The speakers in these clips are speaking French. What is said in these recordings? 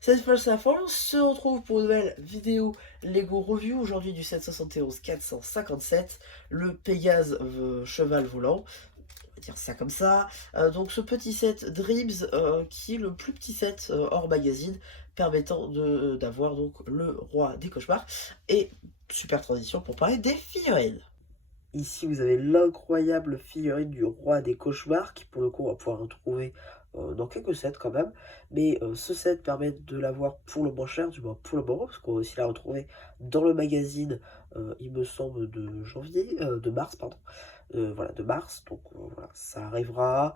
Cette fois c'est la fin, on se retrouve pour une nouvelle vidéo Lego Review, aujourd'hui du 771 457, le Pégase cheval volant, on va dire ça comme ça. Donc ce petit set Dribs, qui est le plus petit set hors magazine, permettant d'avoir donc le roi des cauchemars, et super transition pour parler des figurines. Ici, vous avez l'incroyable figurine du roi des cauchemars, qui pour le coup, on va pouvoir retrouver dans quelques sets quand même. Mais ce set permet de l'avoir pour le moins cher, du moins pour le moment, parce qu'on va aussi la retrouver dans le magazine, il me semble, de janvier, de mars, pardon. Voilà, de mars. Donc voilà, ça arrivera.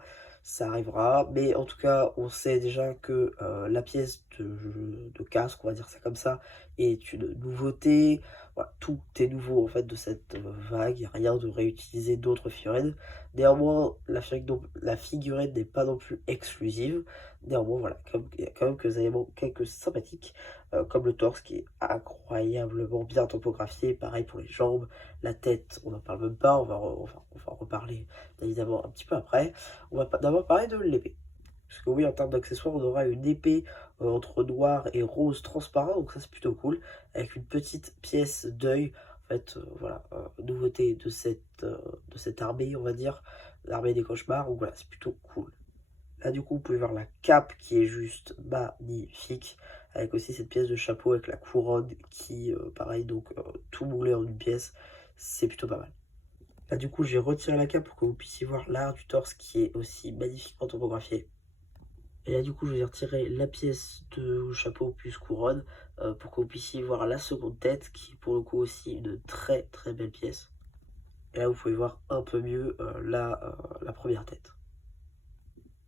Mais en tout cas, on sait déjà que la pièce de casque, on va dire ça comme ça, est une nouveauté. Voilà, tout est nouveau en fait de cette vague, il n'y a rien de réutiliser d'autres figurines. Néanmoins, la figurine n'est pas non plus exclusive. Néanmoins, voilà, il y a quand même quelques éléments, quelques sympathiques, comme le torse qui est incroyablement bien topographié. Pareil pour les jambes, la tête, on n'en parle même pas, on va en reparler bien évidemment un petit peu après. On va d'abord parler de l'épée. Parce que oui, en termes d'accessoires, on aura une épée entre noir et rose transparent, donc ça c'est plutôt cool, avec une petite pièce d'œil. En fait, voilà, nouveauté de cette armée, on va dire, l'armée des cauchemars, donc voilà, c'est plutôt cool. Là, du coup, vous pouvez voir la cape qui est juste magnifique, avec aussi cette pièce de chapeau avec la couronne qui, pareil, donc tout moulé en une pièce, c'est plutôt pas mal. Là, du coup, j'ai retiré la cape pour que vous puissiez voir l'arrière du torse qui est aussi magnifiquement topographié. Et là, du coup, je vais retirer la pièce de chapeau plus couronne pour que vous puissiez voir la seconde tête qui est pour le coup aussi une très très belle pièce. Et là, vous pouvez voir un peu mieux la première tête.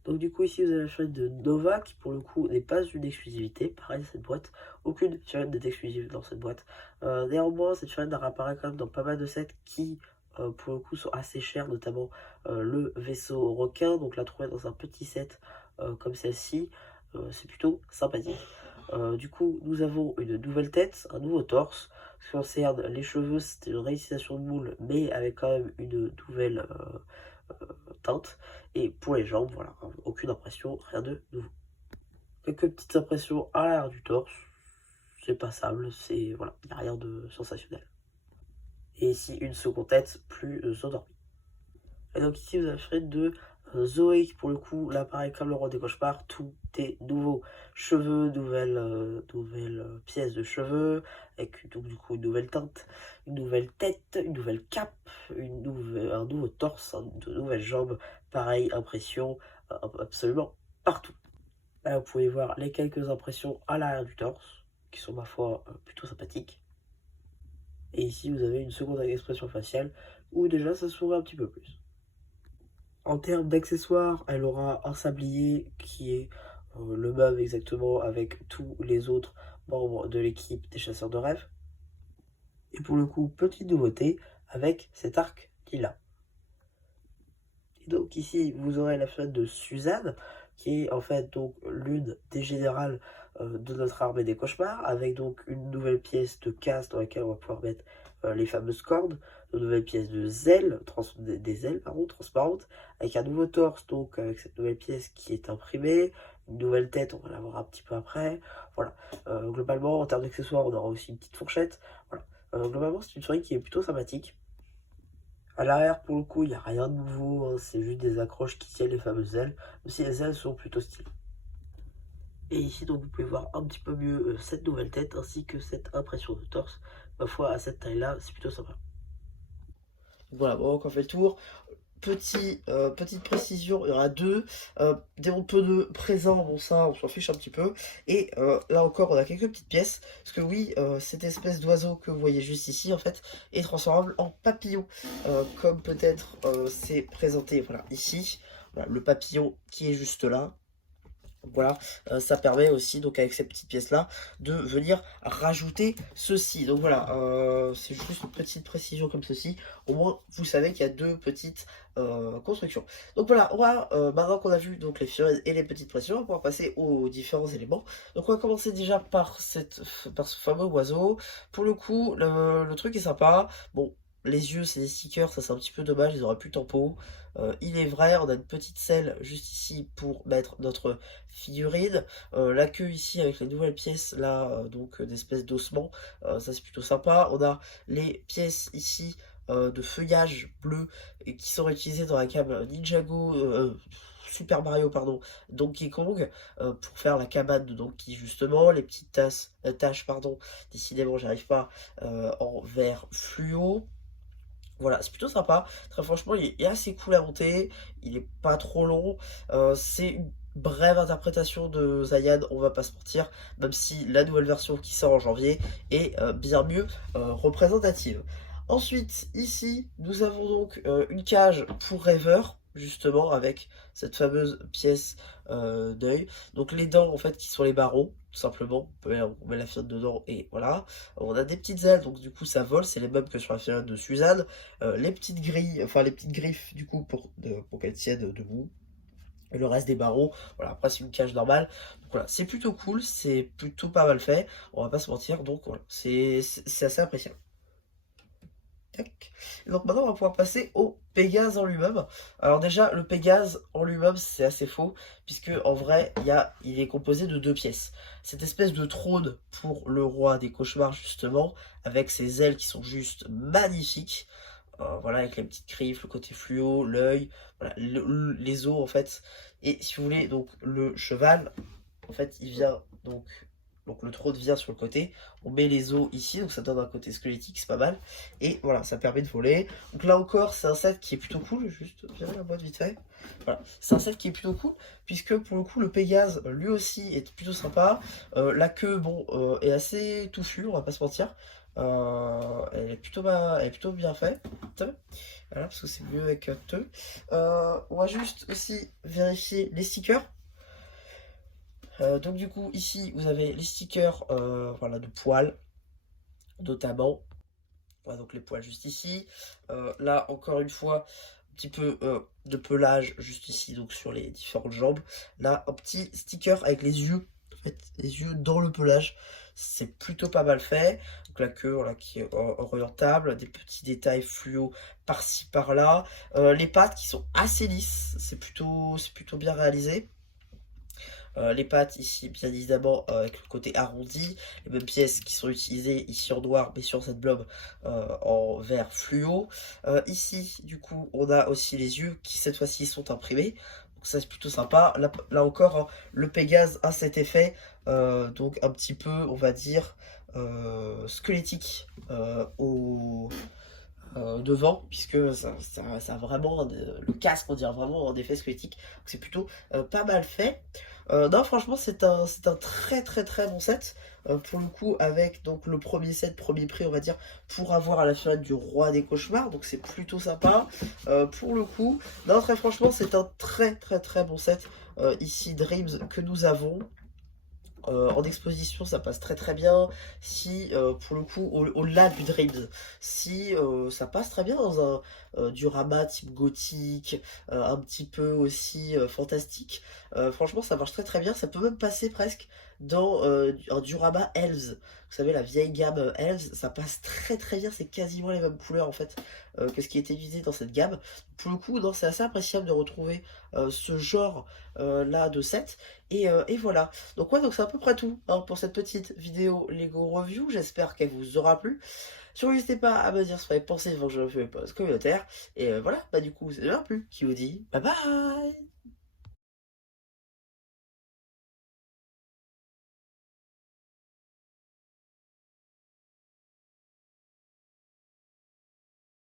Donc du coup, ici, vous avez la chaîne de Nova qui pour le coup n'est pas une exclusivité. Pareil, cette boîte, aucune chaîne n'est exclusive dans cette boîte. Néanmoins, cette chaîne apparaît quand même dans pas mal de sets qui, pour le coup, sont assez chers, notamment le vaisseau requin. Donc la trouver dans un petit set comme celle-ci, c'est plutôt sympathique. Du coup, nous avons une nouvelle tête, un nouveau torse. Ce qui concerne les cheveux, c'était une réutilisation de moule, mais avec quand même une nouvelle teinte. Et pour les jambes, voilà, aucune impression, rien de nouveau. Quelques petites impressions à l'arrière du torse, c'est passable, c'est voilà, il n'y a rien de sensationnel. Et ici, une seconde tête plus endormie. Et donc ici, vous avez de Zoé, qui pour le coup, là pareil, comme le roi des cauchemars, tout est nouveau. Cheveux, nouvelle pièce de cheveux, avec donc du coup une nouvelle teinte, une nouvelle tête, une nouvelle cape, un nouveau torse, de nouvelles jambes, pareil, impression, absolument partout. Là, vous pouvez voir les quelques impressions à l'arrière du torse, qui sont ma foi plutôt sympathiques. Et ici, vous avez une seconde expression faciale, où déjà ça sourit un petit peu plus. En termes d'accessoires, elle aura un sablier qui est le même exactement avec tous les autres membres de l'équipe des chasseurs de rêves. Et pour le coup, petite nouveauté avec cet arc lilas. Et donc ici, vous aurez la fenêtre de Suzanne, qui est en fait donc l'une des générales de notre armée des cauchemars, avec donc une nouvelle pièce de casse dans laquelle on va pouvoir mettre les fameuses cordes, une nouvelle pièce de zèle, des ailes pardon, transparentes, avec un nouveau torse, donc avec cette nouvelle pièce qui est imprimée, une nouvelle tête, on va la voir un petit peu après. Voilà. Globalement, en termes d'accessoires, on aura aussi une petite fourchette. Voilà. Globalement, c'est une souris qui est plutôt sympathique. À l'arrière, pour le coup, il n'y a rien de nouveau, hein, c'est juste des accroches qui tiennent les fameuses ailes, même si les ailes sont plutôt stylées. Et ici, donc, vous pouvez voir un petit peu mieux cette nouvelle tête, ainsi que cette impression de torse. Ma foi, à cette taille-là, c'est plutôt sympa. Voilà, bon, on fait le tour. Petite précision, il y en a deux. Des pneus présents, bon ça, on s'en fiche un petit peu. Et là encore, on a quelques petites pièces. Parce que oui, cette espèce d'oiseau que vous voyez juste ici, en fait, est transformable en papillon. Comme peut-être c'est présenté, voilà, ici. Voilà, le papillon qui est juste là. Voilà, ça permet aussi, donc avec ces petites pièces-là, de venir rajouter ceci. Donc voilà, c'est juste une petite précision comme ceci. Au moins, vous savez qu'il y a deux petites constructions. Donc voilà, on va, maintenant qu'on a vu donc les figurines et les petites pressions, on va pouvoir passer aux différents éléments. Donc on va commencer déjà par ce fameux oiseau. Pour le coup, le truc est sympa. Bon, les yeux, c'est des stickers, ça c'est un petit peu dommage, ils auraient pu tempo. Il est vrai, on a une petite selle juste ici pour mettre notre figurine. La queue ici avec les nouvelles pièces là, donc d'espèces d'ossements, ça c'est plutôt sympa. On a les pièces ici de feuillage bleu et qui sont utilisées dans la gamme Ninjago, Super Mario pardon, Donkey Kong, pour faire la cabane de Donkey justement, les petites taches pardon, décidément j'arrive pas, en vert fluo. Voilà, c'est plutôt sympa. Très franchement, il est assez cool à monter. Il est pas trop long. C'est une brève interprétation de Zayan, on va pas se mentir. Même si la nouvelle version qui sort en janvier est bien mieux représentative. Ensuite, ici, nous avons donc une cage pour rêveur, justement, avec cette fameuse pièce d'œil. Donc les dents, en fait, qui sont les barreaux, tout simplement. On met la fiotte dedans et voilà. On a des petites ailes, donc du coup ça vole, c'est les mêmes que sur la fiotte de Suzanne. Les petites grilles, enfin les petites griffes du coup pour qu'elles tiennent debout. Et le reste des barreaux, voilà, après c'est une cage normale. Donc voilà, c'est plutôt cool, c'est plutôt pas mal fait, on va pas se mentir, donc voilà, c'est assez appréciable. Tac. Et donc maintenant on va pouvoir passer au Pégase en lui-même. Alors déjà le Pégase en lui-même c'est assez faux puisque en vrai il est composé de deux pièces. Cette espèce de trône pour le roi des cauchemars justement avec ses ailes qui sont juste magnifiques. Voilà avec les petites griffes, le côté fluo, l'œil, voilà, les os en fait. Et si vous voulez donc le cheval en fait il vient donc le trône vient sur le côté, on met les os ici, donc ça donne un côté squelettique, c'est pas mal. Et voilà, ça permet de voler. Donc là encore, c'est un set qui est plutôt cool, juste virer la boîte vite fait. Voilà, c'est un set qui est plutôt cool, puisque pour le coup, le Pégase, lui aussi, est plutôt sympa. La queue, bon, est assez touffue, on va pas se mentir. Elle est plutôt bien faite. Voilà, parce que c'est mieux avec deux. On va juste aussi vérifier les stickers. Donc du coup ici vous avez les stickers voilà, de poils notamment. Voilà, donc les poils juste ici. Là encore une fois un petit peu de pelage juste ici donc sur les différentes jambes. Là un petit sticker avec les yeux, en fait, les yeux dans le pelage. C'est plutôt pas mal fait. Donc la queue voilà, qui est orientable, des petits détails fluo par-ci par-là. Les pattes qui sont assez lisses, c'est plutôt bien réalisé. Les pattes ici bien évidemment avec le côté arrondi, les mêmes pièces qui sont utilisées ici en noir mais sur cette blob en vert fluo. Ici du coup on a aussi les yeux qui cette fois-ci sont imprimés, donc ça c'est plutôt sympa. Là encore hein, le Pégase a cet effet donc un petit peu on va dire squelettique au devant, puisque ça a vraiment le casque, on dirait vraiment en effet squelettique. Donc c'est plutôt pas mal fait. Non, franchement, c'est un très très très bon set. Pour le coup, avec donc le premier set, premier prix, on va dire, pour avoir à la finale du roi des cauchemars. Donc c'est plutôt sympa. Pour le coup, non, très franchement, c'est un très très très bon set. Ici, Dreams que nous avons. En exposition ça passe très très bien. Si pour le coup au-delà du Dreams, si ça passe très bien dans un diorama type gothique, un petit peu aussi fantastique, franchement ça marche très très bien. Ça peut même passer presque dans un diorama Elves. Vous savez la vieille gamme Elves, ça passe très très bien, c'est quasiment les mêmes couleurs en fait que ce qui était utilisé dans cette gamme. Pour le coup non, c'est assez appréciable de retrouver ce genre là de set. Et voilà. Donc ouais, donc c'est à peu près tout hein, pour cette petite vidéo Lego Review. J'espère qu'elle vous aura plu. Surtout n'hésitez pas à me dire ce que vous avez pensé avant que je fais un post communautaire. Et voilà, bah du coup, c'est déjà plu. Qui vous dit bye bye.